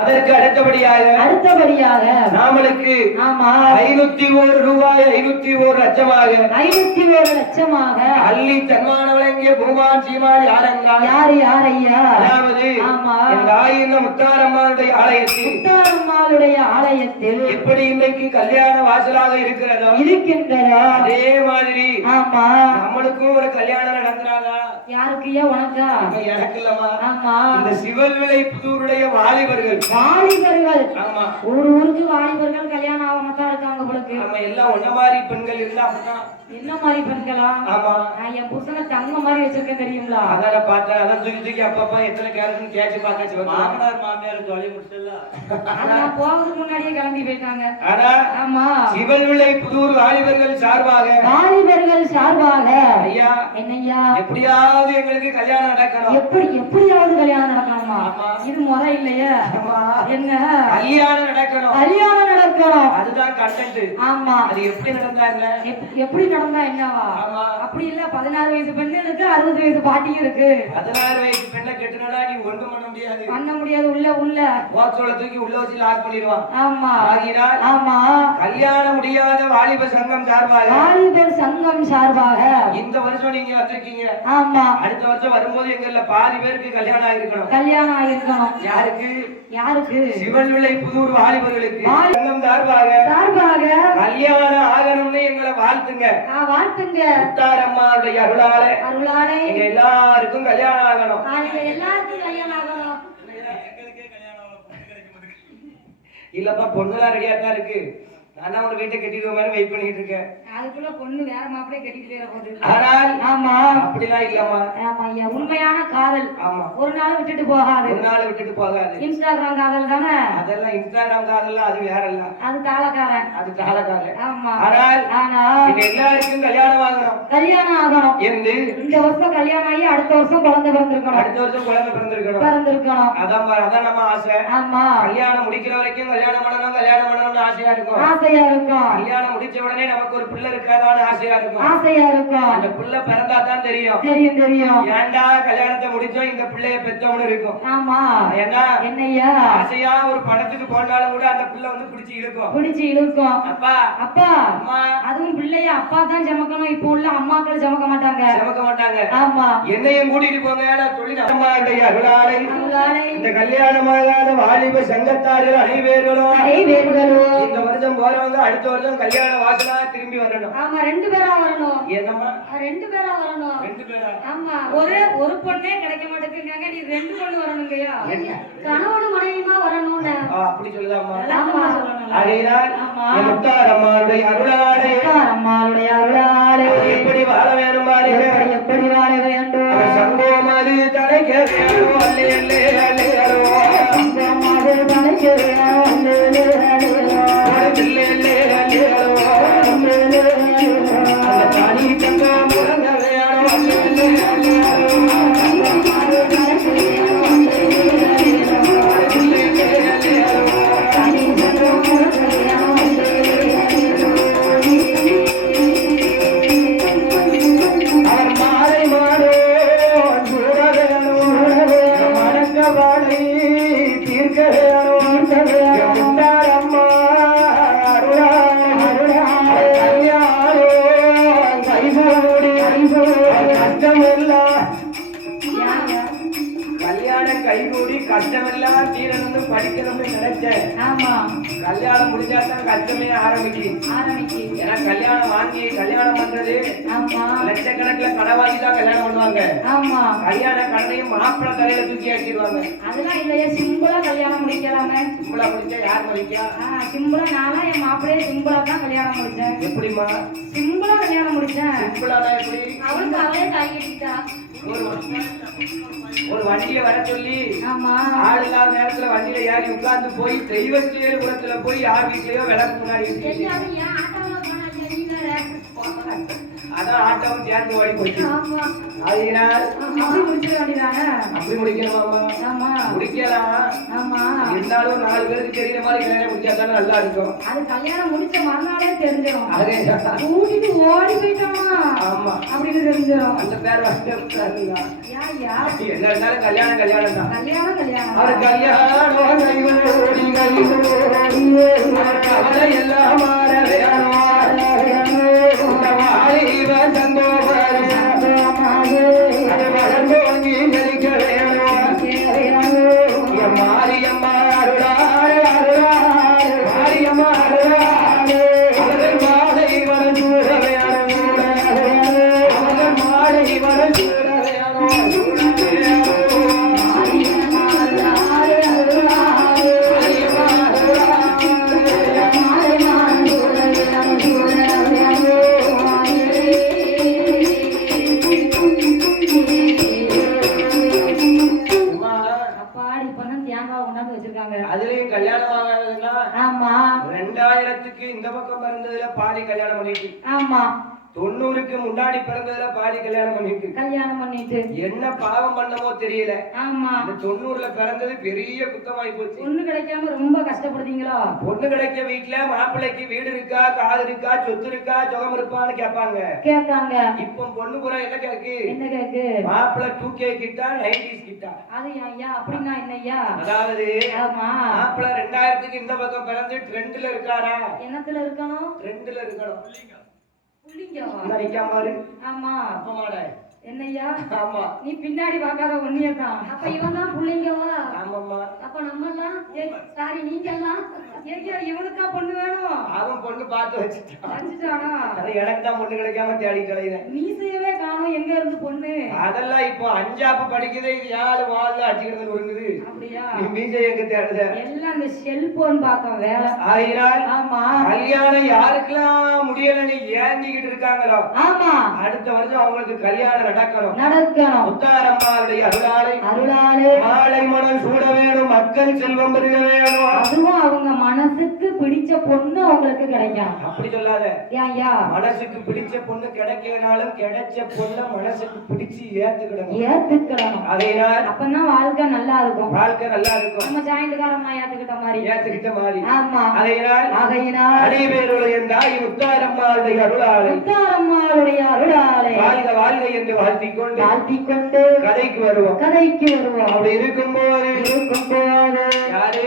அதற்கு அடுத்தபடியாக நாமளுக்கு 501 ரூபாய் 501 லட்சமாக அள்ளி தன்மான வழங்கிய பூமான் சீமான் யாரங்கா யார் ஐயா? அதாவது எங்க ஆயின முத்தாரம்மாளுடைய ஆலயத்தில் எப்படி இன்னைக்கு கல்யாண வாசலாக இருக்கின்றதோ அதே மாதிரி நம்மளுக்கும் ஒரு கல்யாணம் நடந்துறாதா? யாருக்குயா? உனக்கா? எனக்கு இல்லமா. இந்த சிவல்விளை புதூருடைய வாலிபர்கள் ஆமா, ஊருக்கு வாலிபர்கள் கல்யாணம் ஆகாம தான் இருக்காங்க உங்களுக்கு. ஆமா, எல்லாம் ஒன்ன மாதிரி பெண்கள் இருந்தா அப்படிதான். என்ன மாதிரி பெண்களா? ஆமா, நான் என் புருஷனை தங்க மாதிரி வச்சிருக்கேன் தெரியுங்களா? அதால பார்த்தேன். அதான் தூக்கி அப்பப்ப எத்தனை கேரட்னு கேட்டு பார்க்க மாமனார் மாமியார் ஜாலி முடிச்சல. நான் போகிறதுக்கு முன்னாடியே கிளம்பி போயிட்டாங்க. ஆமா, சிவல்விளை புதூர் வாலிபர்கள் சார்பாக ஐயா, என்னையா, எப்படியாவது எங்களுக்கு கல்யாணம் நடக்கணும். எப்படியாவது கல்யாணம் நடக்கணுமா? இது முறை இல்லையே. என்ன கல்யாணம் நடக்கணும்? அதுதான் கண்டென்ட். ஆமா, அது எப்படி நடந்தாங்க? எப்படி நடந்தா என்னவா? அப்படி இல்ல, 16 வயசு பெண்ணு இருக்கு, 60 வயசு பாட்டியும் இருக்கு. 16 வயசு பெண்ணை கெட்டுனடா நீ ஒண்ணும் பண்ண முடியாது. உள்ள போச்சோல தூக்கி உள்ள வச்சு லாக் பண்ணிடுவான். ஆமா, ஆமா, கல்யாணம் முடியாத வாலிபர் சங்கம் சார்பாக இந்த வருஷம் நீங்க வந்திருக்கீங்க. ஆமா, அடுத்த வருஷம் வரும்போது எங்கல்ல பாதி பேருக்கு கல்யாணம் ஆயிருக்கணும். யாருக்கு? சிவன்விளை புதூர் வாலிபர்களுக்கு சங்கம் சார்பாக கல்யாணம் ஆகணும்னு எங்களை வாழ்த்துங்க. முத்தாரம்மாவுடைய அருளாலே எங்க எல்லாருக்கும் கல்யாணம் ஆகணும். இல்லப்பா, பொண்ணுலாம் ரெடியா தான் இருக்கு. நான் ஒரு வீட்டை கட்டிடுவ மாதிரி வெயிட் பண்ணிட்டு இருக்கேன். அதுக்குள்ள பொண்ணு வேற மாப்பிளைய கட்டிட்டு போயிட போகுது. ஆனால் அப்படிலாம் இல்லம்மா. ஐயா, உண்மையான காதல் ஒரு நாள் விட்டுட்டு போகாது. இன்ஸ்டாகிராம் காதல் தானே? அதெல்லாம் இன்ஸ்டாகிராம் காதல், அது வேற இல்ல. அது தாளக்காரன். ஆமா, ஆனால் எல்லாருக்கும் கல்யாணம் ஆகணும். இந்த வருஷம் கல்யாணம் ஆகி அடுத்த வருஷம் குழந்தை பிறந்திருக்கணும். அதான் நம்ம ஆசை. ஆமா, கல்யாணம் முடிக்கிற வரைக்கும் கல்யாணம் பண்ணணும்னு ஆசையா இருக்கும். கல்யாணம் முடிச்ச உடனே நமக்கு ஒரு பிள்ளை இருக்காதான்னு ஆசையா இருக்கும். அந்த பிள்ளை பிறந்தா தான் தெரியும். ஏன்டா கல்யாணத்தை முடிச்சோம் இந்த பிள்ளைய பெற்றவனு இருக்கும். ஆமா, என்னையா ஆசையா ஒரு படத்துக்கு போனாலும் கூட அந்த பிள்ளை வந்து பிடிச்சி இழுக்கும். அப்பா அம்மா, அதுவும் பிள்ளைய அப்பா தான் சமக்கணும். இப்போ உள்ள அம்மாக்கள் சமக்க மாட்டாங்க. ஆமா, என்னையும் கூட்டிட்டு போங்க. தொழில் அருளாலை இந்த கல்யாணமாகாத வாலிப சங்கத்தார்கள் அனைவர்களும் இந்த வருஷம் போறவங்க அடுத்த வருஷம் கல்யாண வாசலா திரும்பி வரணும். ஆமா, 2 பேரா வரணும். என்னம்மா 2 பேரா வரணும்? 2 பேரா? ஆமா, ஒரு பொண்ணே கிடைக்க மாட்டேங்குங்க. நீ 2 பொண்ணு வரணுங்கயா? கணவனும் மனைவியுமா வரணும்னு அப்படி சொல்லுதாம்மா. அதேதான் முத்தாரம்மாளுடைய அருளாலே எப்படி வாழ வேணும் எப்படி வாழ வேண்டும்? சங்கோமாது தலைக்க வேணும். அல்லே சங்கோமாது தலைக்க வேணும். கஷ்டமெல்லாம் தீரணும்னு படிக்கணும்னு நினைச்சேன். கல்யாணம் முடிஞ்சாதான் கஷ்டமே ஆரம்பிக்கும். ஏன்னா கல்யாணம் வாங்கி கல்யாணம் பண்றது லட்சக்கணக்கில் கடை வாங்கி தான் கல்யாணம் பண்ணுவாங்க. கல்யாண கடனையும் மாப்பிள்ளை தலையில தூக்கி ஆக்கிடுவாங்க. அதெல்லாம் இல்லையா, சிம்பிளா கல்யாணம் முடிக்கலாமே. சிம்பிளா முடிச்சா யார் முடிக்கா? சிம்பிளா நானா என் மாப்பிள்ளைய சிம்பிளா தான் கல்யாணம் முடிச்சேன். எப்படிமா சிம்பிளா கல்யாணம் முடிச்சேன்? சிம்பிளானா எப்படி? அவளுக்கு அவளே தாய் கட்டிட்டா. ஒரு வண்டியில வர சொல்லி ஆள் இல்லாத நேரத்துல வண்டியில ஏறி உட்கார்ந்து போய் தெய்வத்தியல் புறத்துல போய் யார் வீட்லயோ விளக்கு முன்னாடி அதான் ஆட்டமும் சேர்ந்து ஓடி போச்சு. அதனால் அப்படி முடிக்கணுமா? முடிக்கலாம். இருந்தாலும் 4 பேருக்கு தெரியுற மாதிரி கல்யாணம் முடிச்சாதானே நல்லா இருக்கும். அது கல்யாணம் முடிச்ச மறுநாளே தெரிஞ்சிடும். கூட்டிட்டு ஓடி போயிட்டோமா அப்படின்னு தெரிஞ்சிடும். அந்த பேர் என்ன இருந்தாலும் கல்யாணம் தான். கல்யாணம் அவர் கல்யாணம் கவலை எல்லாம் மாற வேணும் வாலிப சந்தோஷம் அது வளர்ந்து நீ ஜெயிக்க வேணும் மாரியம்மா அருளாறு அருளாறு மாரியம்மா அருளாறு அவர்கள் மாலை வரம் சூட வேணும் அவர்கள் மாலை வரம் சூட வேணும் அதுலயும் கல்யாணம் ஆகாதுன்னா ஆமா 2000க்கு இந்த பக்கம் பிறந்ததுல பாதி கல்யாணம் பண்ணிட்டு ஆமா 90க்கு முன்னாடி பிறந்ததுல பாதி கல்யாணம் பண்ணிட்டு என்ன பாவம் பண்ணமோ தெரியல. ஆமா இந்த 90ல பிறந்தது பெரிய குத்தமாயி போச்சு. பொண்ணு கிடைக்காம ரொம்ப கஷ்டப்படுறீங்களா? பொண்ணு கிடைக்க வீட்டுல மாப்பிள்ளைக்கு வீடு இருக்கா, காது இருக்கா, சொத்து இருக்கா, சுகம் இருப்பான்னு கேட்காங்க. இப்ப பொண்ணு பூரா என்ன கேக்கு? மாப்பிள்ளை 2K கிட்டா 90s கிட்டா. அது ஐயா அப்படின்னா என்னய்யா? அதாவது ஆமா மாப்பிள்ளை 2000க்கு இந்த பக்கம் பிறந்து ட்ரெண்ட்ல இருக்காரா? என்னத்துல இருக்கணும்? ட்ரெண்ட்ல இருக்கணும். ஆமா அப்பமாடா என்னய்யா? ஆமா நீ பின்னாடி பார்க்காத ஒன்னியதான். அப்ப இவன் தான் புள்ளைங்கவா? ஆமாம்மா. அப்ப நம்ம எல்லாம் சாரி நீங்க எல்லாம் இவனுக்கா பொண்ணு வேணும்? அவன் பொண்ணு பார்த்து வச்சுட்டானா? அது எனக்கு தான் பொண்ணு கிடைக்காம தேடி கிடையாது. நீ செய்யவே காணும். எங்க இருந்து பொண்ணு? அதெல்லாம் இப்போ 5ஆப்பு படிக்குது. இது 7 வால்ல அடிக்கிறது ஒருங்குது. அப்படியா? நீ மீசை எங்க தேடுத? எல்லாம் அந்த செல்போன் பார்க்க வேலை. ஆயிரால் ஆமா கல்யாணம் யாருக்கெல்லாம் முடியலன்னு ஏந்திக்கிட்டு இருக்காங்களோ ஆமா அடுத்த வருஷம் அவங்களுக்கு கல்யாணம் நடக்கணும். முத்தாரம்மாளுடைய அருளாலே மாலை மனம் சூட வேணும், மக்கள் செல்வம் பெருக வேணும். அதுவும் அவங்க மனசுக்கு பிடிச்ச பொண்ணு அவங்களுக்கு கிடைக்கும். அப்படி சொல்லாத. ஐயா மனசுக்கு பிடிச்ச பொண்ணு கிடைக்கலனாலும் கிடைச்ச பொண்ணு மனசுக்கு பிடிச்சு ஏத்துக்கிடணும். அதனால் அப்பதான் வாழ்க்கை நல்லா இருக்கும். நம்ம ஜாயிண்ட்காரம்மா ஏத்துக்கிட்ட மாதிரி. ஆமா ஆகையினால் அடிவேருடைய தாய் முத்தாரம்மாளுடைய அருளாலே வாழ்க வாழ்க என்று வாழ்த்திக் கொண்டு கதைக்கு வருவோம். அப்படி இருக்கும்போது யாரு